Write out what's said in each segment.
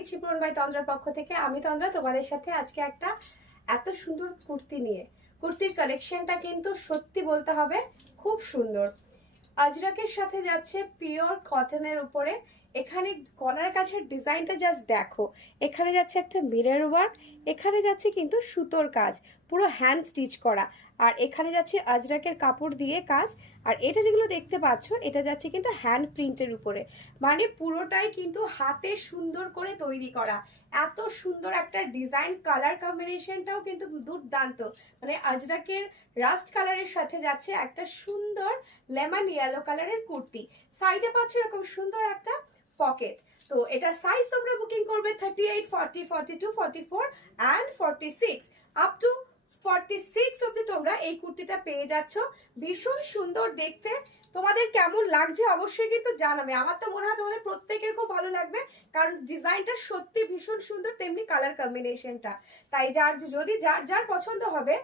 ইচ্ছে পূরণ বাই তন্দ্রার পক্ষ থেকে। আমি তন্দ্রা তোমাদের সাথে আজকে একটা এত সুন্দর কুর্তি নিয়ে, কুর্তির কালেকশনটা কিন্তু সত্যি বলতে হবে খুব সুন্দর। আজরাকের সাথে যাচ্ছে পিওর কটনের উপরে। এখানে গলার কাছের ডিজাইনটা জাস্ট দেখো, এখানে যাচ্ছে একটা মিরর ওয়ার্ক, এখানে যাচ্ছে কিন্তু সুতোর কাজ, পুরো হ্যান্ড স্টিচ করা, আর এখানে যাচ্ছে আজরাকের কাপড় দিয়ে কাজ। আর এটা যেগুলো দেখতে পাচ্ছ এটা যাচ্ছে কিন্তু হ্যান্ড প্রিন্টের উপরে, মানে পুরোটাই কিন্তু হাতে সুন্দর করে তৈরি করা। এত সুন্দর একটা ডিজাইন, কালার কম্বিনেশনটাও কিন্তু দুর্দান্ত। মানে আজরাকের রাস্ট কালারের সাথে যাচ্ছে একটা সুন্দর লেমন ইয়েলো কালারের কুর্তি। সাইডে পাচ্ছে এরকম সুন্দর একটা পকেট। তো এটা সাইজ তোমরা বুকিং করবে 38, 40, 42, 44 অ্যান্ড 46 আপ টু 46 অব্দি তোমরা এই কুর্তিটা পেয়ে যাচ্ছ। ভীষণ সুন্দর দেখতে। তোমাদের কেমন লাগছে অবশ্যই কিন্তু জানাবে। আমার তো মনে হয় তোমাদের প্রত্যেকের খুব ভালো লাগবে, কারণ ডিজাইনটা সত্যি ভীষণ সুন্দর, তেমনি কালার কম্বিনেশনটা। তাই যদি যার পছন্দ হবে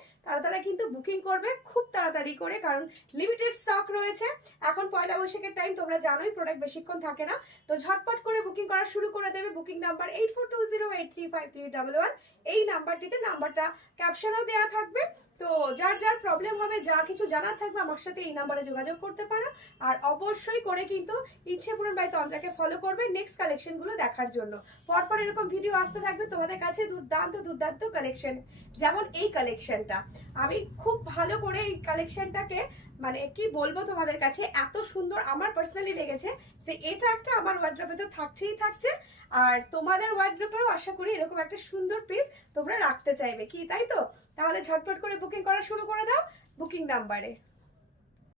তারা কিন্তু বুকিং করবে খুব তাড়াতাড়ি করে, কারণ লিমিটেড স্টক রয়েছে। এখন পয়লা বৈশাখের টাইম, তোমরা জানোই প্রোডাক্ট বেশিক্ষণ থাকে না। তো ঝটপট করে বুকিং করা শুরু করে দেবে। বুকিং নাম্বার 8420835311, এই নাম্বারটিতে, নাম্বারটা ক্যাপশনেও দেওয়া থাকবে। তো যার প্রবলেম হবে, যা কিছু জানার থাকবে, আমার সাথে এই নাম্বারে যোগাযোগ করতে পারো। আর অবশ্যই করে কিন্তু ইচ্ছে পূরণ বাই তন্দ্রাকে ফলো করবে নেক্সট কালেকশনগুলো দেখার জন্য। পরপর এরকম ভিডিও আসতে থাকবে তোমাদের কাছে, দুর্দান্ত কালেকশন। যেমন এই কালেকশনটা, আমি খুব ভালো করে এই কালেকশনটাকে মানে কি বলবো তোমাদের কাছে, এত সুন্দর আমার পার্সোনালি লেগেছে যে এটা একটা আমার ওয়ার্ড্রপে তো থাকছে। আর তোমাদের ওয়ার্ড্রপেও আশা করি এরকম একটা সুন্দর পিস তোমরা রাখতে চাইবে কি, তাই তো? তাহলে ঝটপট করে বুকিং করা শুরু করে দাও বুকিং নাম্বারে।